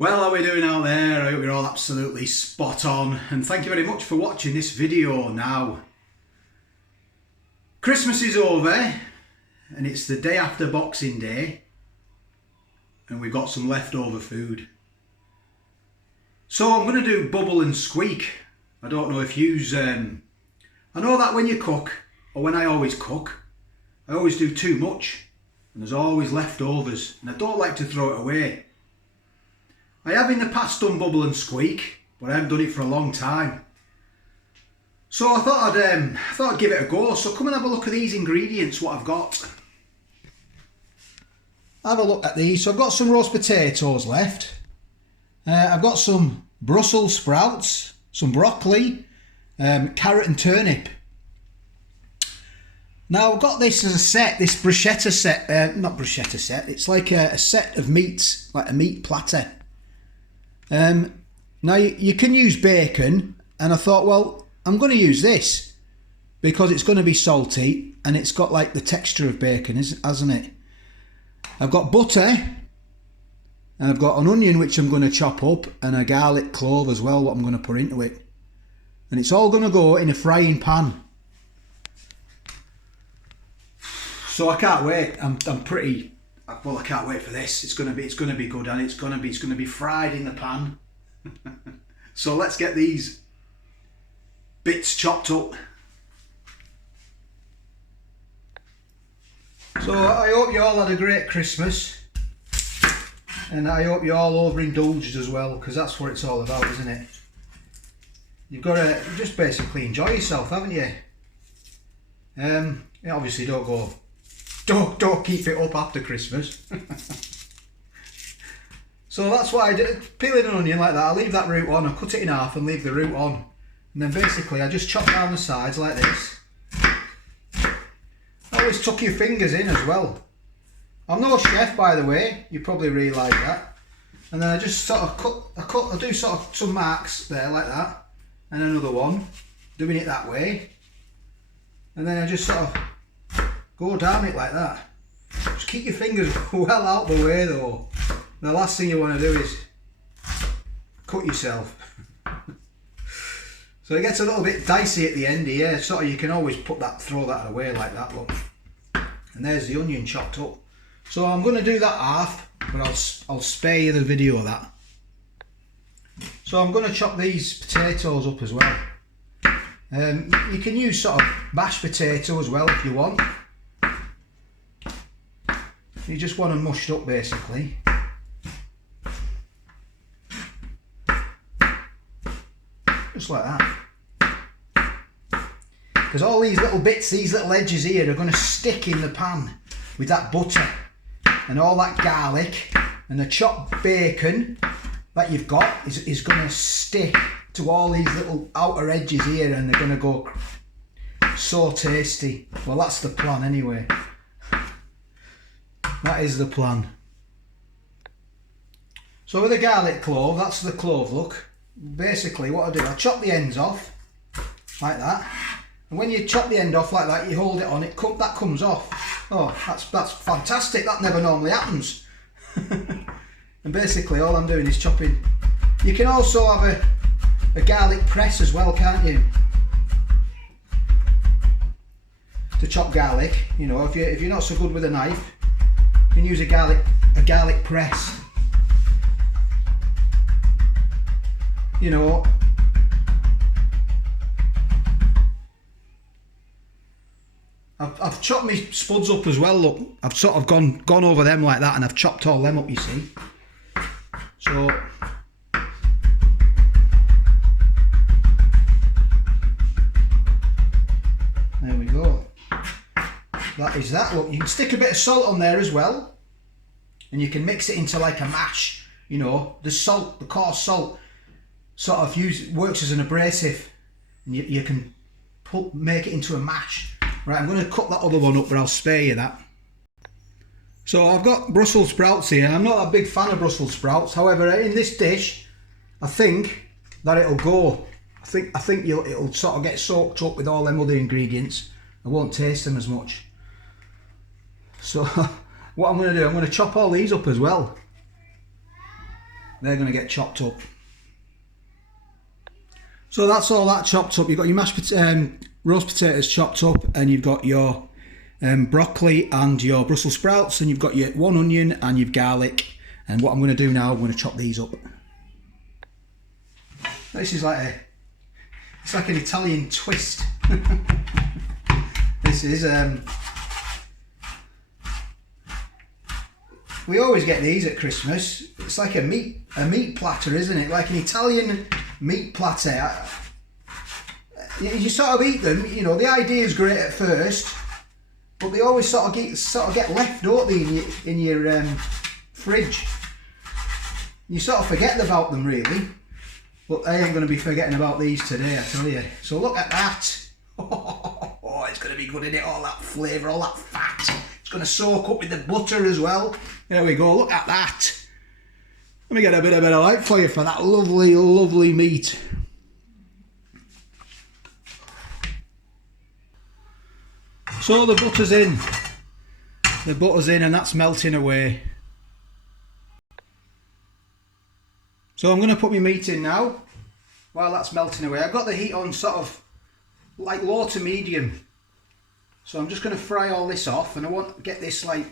Well, how are we doing out there? I hope you're all absolutely spot on, and thank you very much for watching this video. Now, Christmas is over and it's the day after Boxing Day and we've got some leftover food. So I'm going to do Bubble and Squeak. I don't know if you's... I know that when you cook, or when I always cook, I always do too much and there's always leftovers and I don't like to throw it away. I have in the past done Bubble and Squeak, but I haven't done it for a long time. So I thought I'd give it a go. So come and have a look at these ingredients, what I've got. Have a look at these. So I've got some roast potatoes left. I've got some Brussels sprouts, some broccoli, carrot and turnip. Now I've got this as a set, this bruschetta set, not bruschetta set, it's like a set of meats, like a meat platter. Now you can use bacon, and I thought, well, I'm going to use this because it's going to be salty and it's got like the texture of bacon, hasn't it? I've got butter and I've got an onion which I'm going to chop up, and a garlic clove as well, what I'm going to put into it, and it's all going to go in a frying pan. So I can't wait. I'm pretty... Well, I can't wait for this. It's gonna be good, and it's gonna be fried in the pan. So let's get these bits chopped up. So I hope you all had a great Christmas, and I hope you all overindulged as well, because that's what it's all about, isn't it? You've got to just basically enjoy yourself, haven't you? Obviously don't keep it up after Christmas. So that's what I do. Peeling an onion like that, I leave that root on, I cut it in half and leave the root on. And then basically I just chop down the sides like this. Always tuck your fingers in as well. I'm no chef, by the way, you probably realise that. And then I just sort of I do sort of some marks there like that. And another one, doing it that way. And then I just sort of go down it like that. Just keep your fingers well out the way though. The last thing you want to do is cut yourself. So it gets a little bit dicey at the end here. Sort of, you can always throw that away like that, look. And there's the onion chopped up. So I'm going to do that half, but I'll spare you the video of that. So I'm going to chop these potatoes up as well. You can use sort of mashed potato as well if you want. You just want them mushed up basically. Just like that. Because all these little bits, these little edges here are going to stick in the pan with that butter and all that garlic, and the chopped bacon that you've got is going to stick to all these little outer edges here, and they're going to go so tasty. Well, that's the plan anyway. That is the plan. So with the garlic clove, that's the clove look. Basically what I do, I chop the ends off like that, and when you chop the end off like that, you hold it on, that comes off. Oh, that's fantastic. That never normally happens. And basically all I'm doing is chopping. You can also have a garlic press as well, can't you? To chop garlic, you know, if you're not so good with a knife, you can use a garlic press. You know, I've chopped my spuds up as well. Look, I've sort of gone over them like that, and I've chopped all them up, you see. So there we go. That is that. Look, you can stick a bit of salt on there as well, and you can mix it into like a mash. You know, the salt, the coarse salt, sort of works as an abrasive, and you can make it into a mash. Right, I'm going to cut that other one up, but I'll spare you that. So I've got Brussels sprouts here. I'm not a big fan of Brussels sprouts. However, in this dish, I think that it'll go. I think it'll sort of get soaked up with all them other ingredients. I won't taste them as much. So what I'm going to do, I'm going to chop all these up as well. They're going to get chopped up. So that's all that chopped up. You've got your roast potatoes chopped up, and you've got your broccoli and your Brussels sprouts, and you've got your 1 onion and your garlic. And what I'm going to do now, I'm going to chop these up. This is it's like an Italian twist. This is we always get these at Christmas. It's like a meat platter, isn't it? Like an Italian meat platter. You sort of eat them, you know, the idea is great at first, but they always sort of get left, don't they, in your fridge. You sort of forget about them, really. But I ain't going to be forgetting about these today, I tell you. So look at that. Oh, it's going to be good, isn't it? All that flavour, all that fat. It's going to soak up with the butter as well. There we go, look at that. Let me get a bit of light for you for that lovely, lovely meat. So the butter's in. The butter's in and that's melting away. So I'm going to put my meat in now while that's melting away. I've got the heat on sort of like low to medium. So I'm just going to fry all this off, and I want to get this I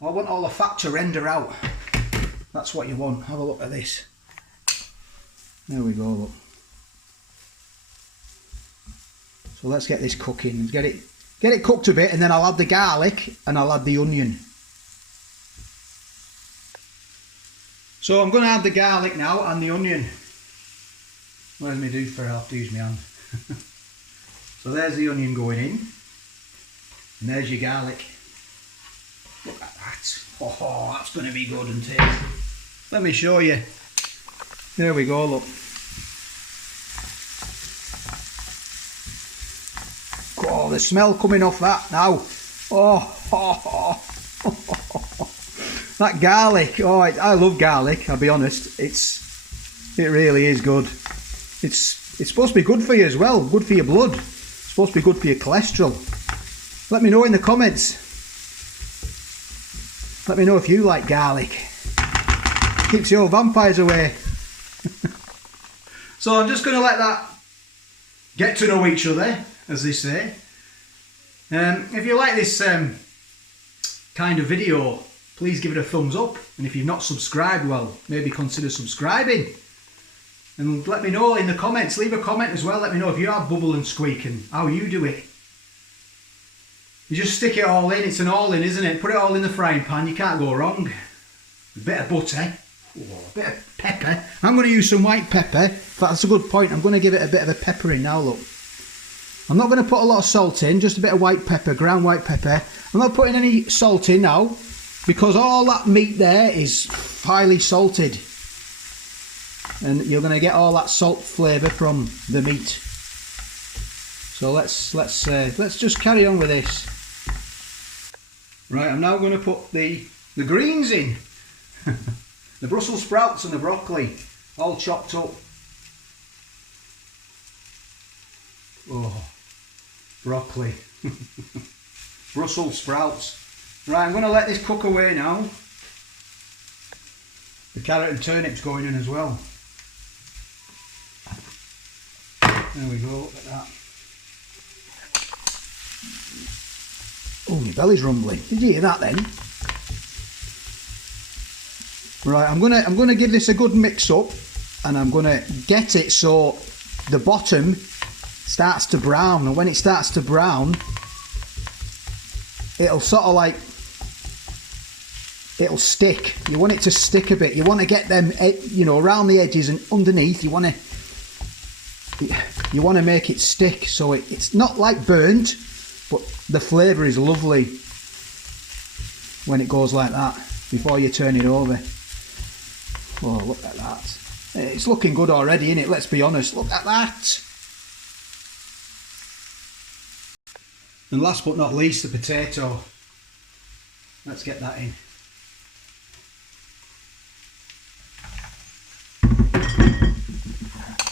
want all the fat to render out. That's what you want. Have a look at this. There we go, look. So let's get this cooking. Get it cooked a bit, and then I'll add the garlic and I'll add the onion. So I'm going to add the garlic now and the onion. What does me do for? I'll have to use my hand. So there's the onion going in, and there's your garlic. Look at that. Oh, that's going to be good and tasty. Let me show you. There we go, look. Oh, the smell coming off that now. Oh. That garlic. Oh, I love garlic, I'll be honest. It really is good. It's supposed to be good for you as well, good for your blood. It's supposed to be good for your cholesterol. Let me know in the comments. Let me know if you like garlic. Keeps your vampires away. So I'm just going to let that get to know each other, as they say. If you like this kind of video, please give it a thumbs up. And if you've not subscribed, well, maybe consider subscribing. And let me know in the comments. Leave a comment as well. Let me know if you have Bubble and Squeak and how you do it. You just stick it all in. It's an all-in, isn't it? Put it all in the frying pan. You can't go wrong. A bit of butter. Oh, a bit of pepper. I'm going to use some white pepper. That's a good point. I'm going to give it a bit of a peppering now, look. I'm not going to put a lot of salt in. Just a bit of white pepper, ground white pepper. I'm not putting any salt in now, because all that meat there is highly salted. And you're going to get all that salt flavour from the meat. So let's just carry on with this. Right, I'm now going to put the greens in. The Brussels sprouts and the broccoli, all chopped up. Oh, broccoli. Brussels sprouts. Right, I'm going to let this cook away now. The carrot and turnips going in as well. There we go, look at that. Oh, my belly's rumbling. Did you hear that then? Right, I'm gonna give this a good mix up, and I'm gonna get it so the bottom starts to brown, and when it starts to brown, it'll sort of like, it'll stick. You want it to stick a bit. You want to get them, you know, around the edges and underneath. You want to make it stick, so it's not like burnt, but the flavour is lovely when it goes like that before you turn it over. Oh, look at that. It's looking good already, isn't it? Let's be honest. Look at that. And last but not least, the potato. Let's get that in.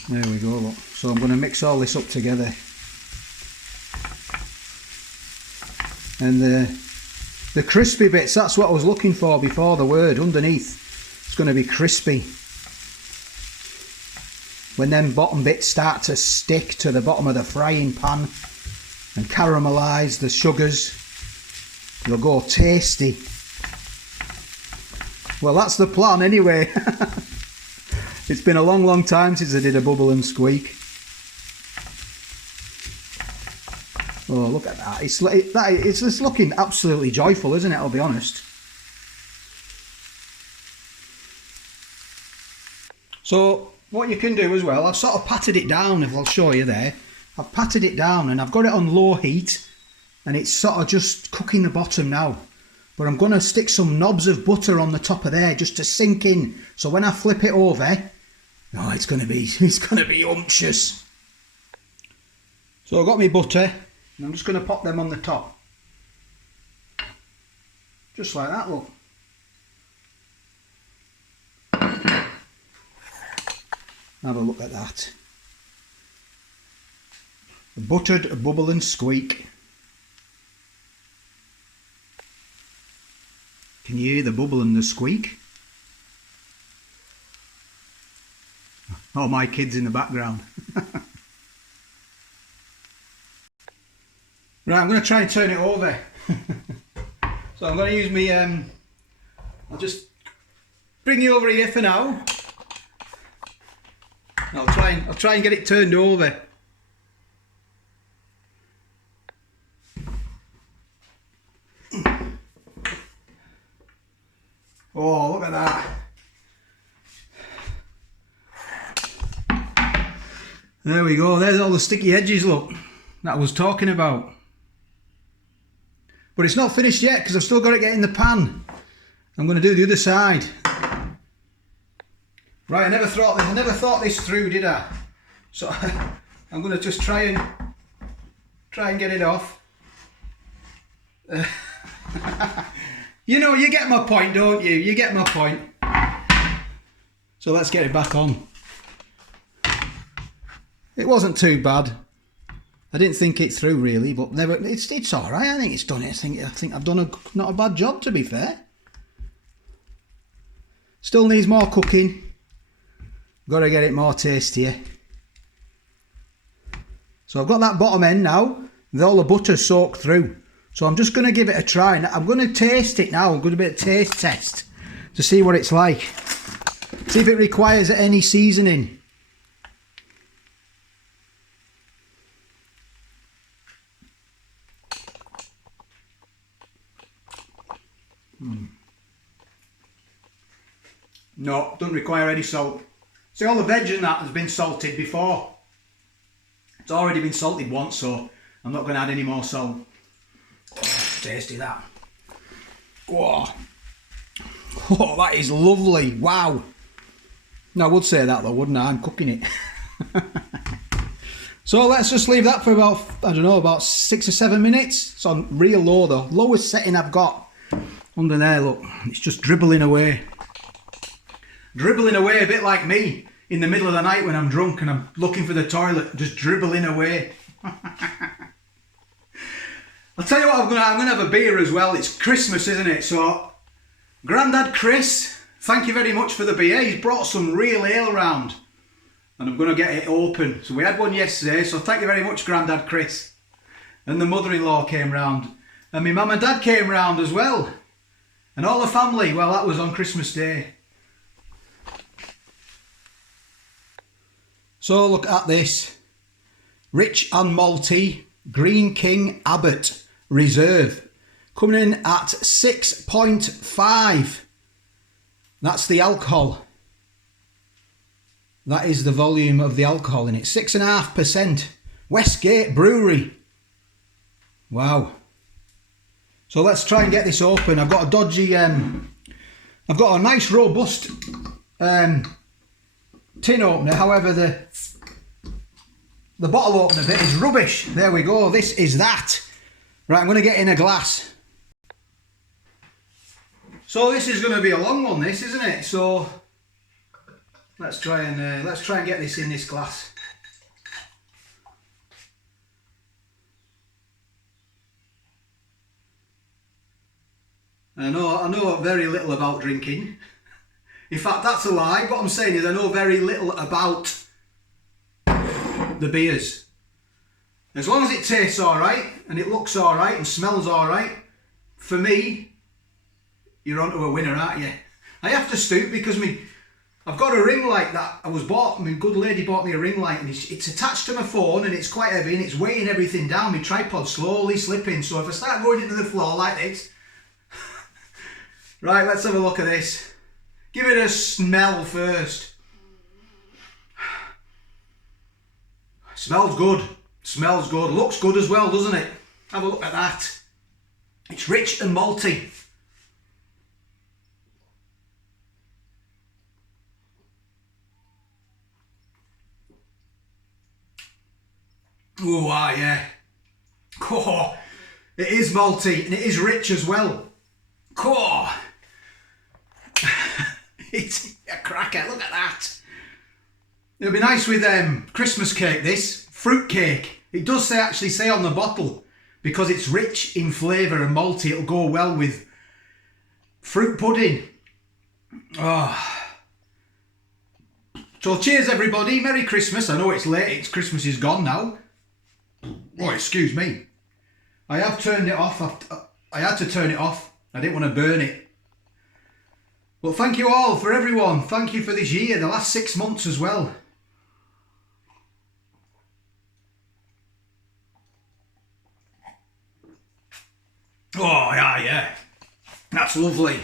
There we go, look. So I'm going to mix all this up together. And The crispy bits, that's what I was looking for before, the word underneath. It's going to be crispy. When them bottom bits start to stick to the bottom of the frying pan and caramelise the sugars, they'll go tasty. Well, that's the plan anyway. It's been a long time since I did a bubble and squeak. Oh, look at that. It's just looking absolutely joyful, isn't it? I'll be honest. So, what you can do as well, I've sort of patted it down, if I'll show you there. I've patted it down and I've got it on low heat and it's sort of just cooking the bottom now. But I'm going to stick some knobs of butter on the top of there just to sink in. So when I flip it over, oh, it's going to be umptious. So I've got my butter and I'm just going to pop them on the top. Just like that, look. Have a look at that. A buttered bubble and squeak. Can you hear the bubble and the squeak? Oh, my kids in the background. Right, I'm going to try and turn it over. So I'm going to use my, I'll just bring you over here for now. I'll try and get it turned over. Oh, look at that. There we go. There's all the sticky edges, look, that I was talking about. But it's not finished yet because I've still got to get in the pan. I'm going to do the other side. Right, I never thought this through, did I? So I'm going to just try and get it off. You know, you get my point, don't you? You get my point. So let's get it back on. It wasn't too bad. I didn't think it through really, but it's all right. I think it's done it. I think I've done not a bad job, to be fair. Still needs more cooking. Got to get it more tastier. So I've got that bottom end now with all the butter soaked through. So I'm just going to give it a try. I'm going to taste it now. I'm going to do a bit of taste test to see what it's like. See if it requires any seasoning. No, doesn't require any salt. See, all the veg and that has been salted before. It's already been salted once, so I'm not going to add any more salt. Oh, tasty that. Whoa. Oh, that is lovely. Wow. No, I would say that though, wouldn't I? I'm cooking it. So let's just leave that for about, I don't know, about 6 or 7 minutes. It's on real low though. Lowest setting I've got. Under there, look. It's just dribbling away. Dribbling away a bit like me in the middle of the night when I'm drunk and I'm looking for the toilet, just dribbling away. I'll tell you what, I'm gonna have a beer as well. It's Christmas, isn't it? So, Grandad Chris, thank you very much for the beer. He's brought some real ale round and I'm gonna get it open. So we had one yesterday, so thank you very much, Grandad Chris. And the mother-in-law came round and my mum and dad came round as well. And all the family, well, that was on Christmas Day. So look at this. Rich and malty Green King Abbott Reserve. Coming in at 6.5. That's the alcohol. That is the volume of the alcohol in it. 6.5%. Westgate Brewery. Wow. So let's try and get this open. I've got a dodgy, I've got a nice robust tin opener. However, the bottle opener bit is rubbish. There we go. This is that. Right, I'm going to get in a glass. So this is going to be a long one, this, isn't it? So let's try and get this in this glass. I know very little about drinking. In fact, that's a lie. What I'm saying is I know very little about the beers. As long as it tastes alright and it looks alright and smells alright, for me, you're onto a winner, aren't you? I have to stoop because I've got a ring light that my good lady bought me a ring light, and it's attached to my phone and it's quite heavy and it's weighing everything down. My tripod's slowly slipping, so if I start going into the floor like this... Right, let's have a look at this. Give it a smell first. Smells good. Smells good. Looks good as well, doesn't it? Have a look at that. It's rich and malty. Oh, yeah. Oh, it is malty and it is rich as well. Oh. It's a cracker, look at that. It'll be nice with Christmas cake, this. Fruit cake. It does actually say on the bottle, because it's rich in flavour and malty, it'll go well with fruit pudding. Oh. So cheers everybody, Merry Christmas. I know it's late, Christmas is gone now. Oh, excuse me. I have turned it off. I had to turn it off. I didn't want to burn it. Well, thank you all, for everyone. Thank you for this year, the last 6 months as well. Oh, yeah. That's lovely.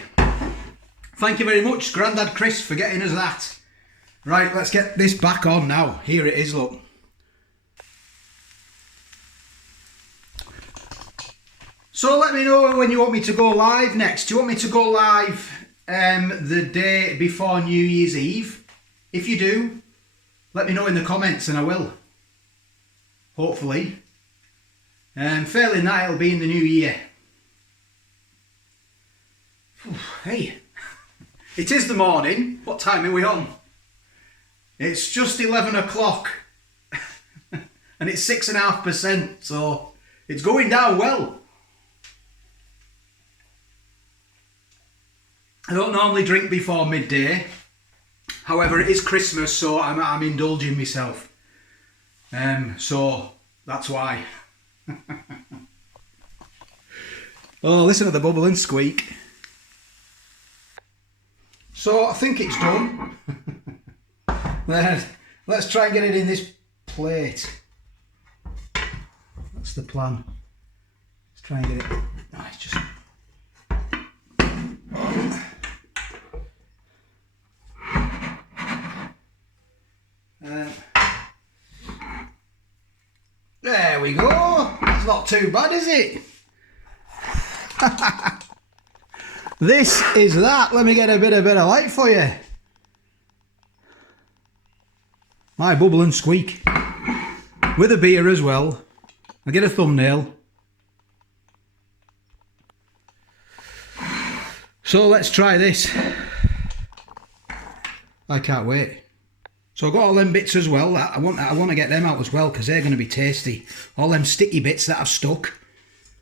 Thank you very much, Grandad Chris, for getting us that. Right, let's get this back on now. Here it is, look. So let me know when you want me to go live next. Do you want me to go live the day before New Year's Eve? If you do, let me know in the comments and I will. Hopefully. Failing that, it'll be in the new year. Hey, it is the morning. What time are we on? It's just 11 o'clock and it's 6.5%, so it's going down well. I don't normally drink before midday. However, it is Christmas, so I'm indulging myself. So that's why. Oh, listen to the bubble and squeak. So I think it's done. Let's try and get it in this plate. That's the plan. Let's try and get it. Oh, it's just... There we go. That's not too bad, is it? This is that. Let me get a bit of light for you. My bubble and squeak. With a beer as well. I'll get a thumbnail. So let's try this. I can't wait. So I've got all them bits as well. I want to get them out as well because they're going to be tasty. All them sticky bits that I've stuck.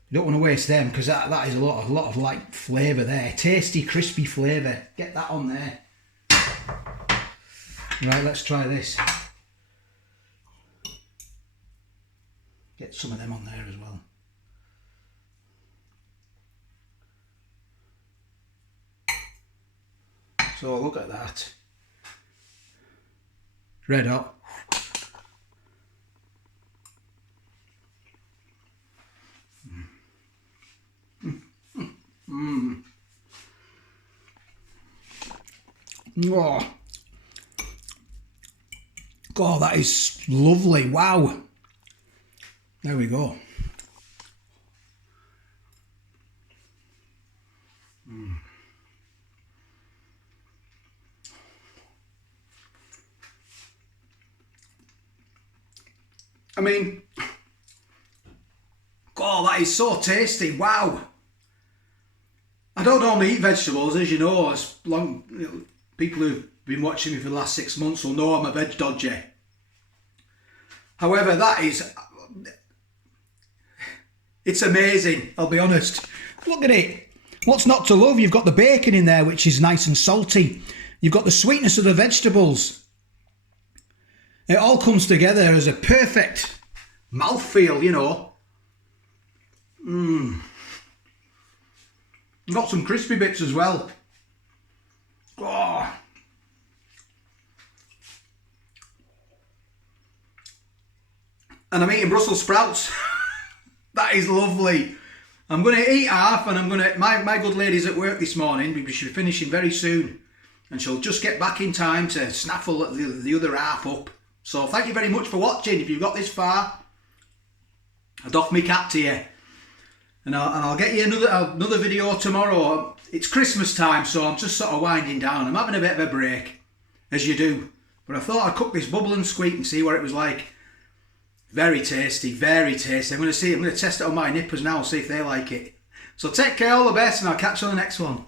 You don't want to waste them because that is a lot of like flavour there. Tasty, crispy flavour. Get that on there. Right, let's try this. Get some of them on there as well. So look at that. Red hot. Oh. God, that is lovely. Wow. There we go. I mean, God, that is so tasty. Wow. I don't normally eat vegetables, as you know. People who've been watching me for the last 6 months will know I'm a veg dodger. However, it's amazing, I'll be honest. Look at it. What's not to love? You've got the bacon in there, which is nice and salty. You've got the sweetness of the vegetables. It all comes together as a perfect mouthfeel, you know. Got some crispy bits as well. Oh. And I'm eating Brussels sprouts. That is lovely. I'm going to eat half, and I'm going to... My good lady's at work this morning. She'll be finishing very soon. And she'll just get back in time to snaffle the other half up. So thank you very much for watching. If you've got this far, I'll doff me cap to you. And I'll get you another video tomorrow. It's Christmas time, so I'm just sort of winding down. I'm having a bit of a break, as you do. But I thought I'd cook this Bubble and Squeak and see what it was like. Very tasty, very tasty. I'm going to test it on my nippers now, see if they like it. So take care, all the best, and I'll catch you on the next one.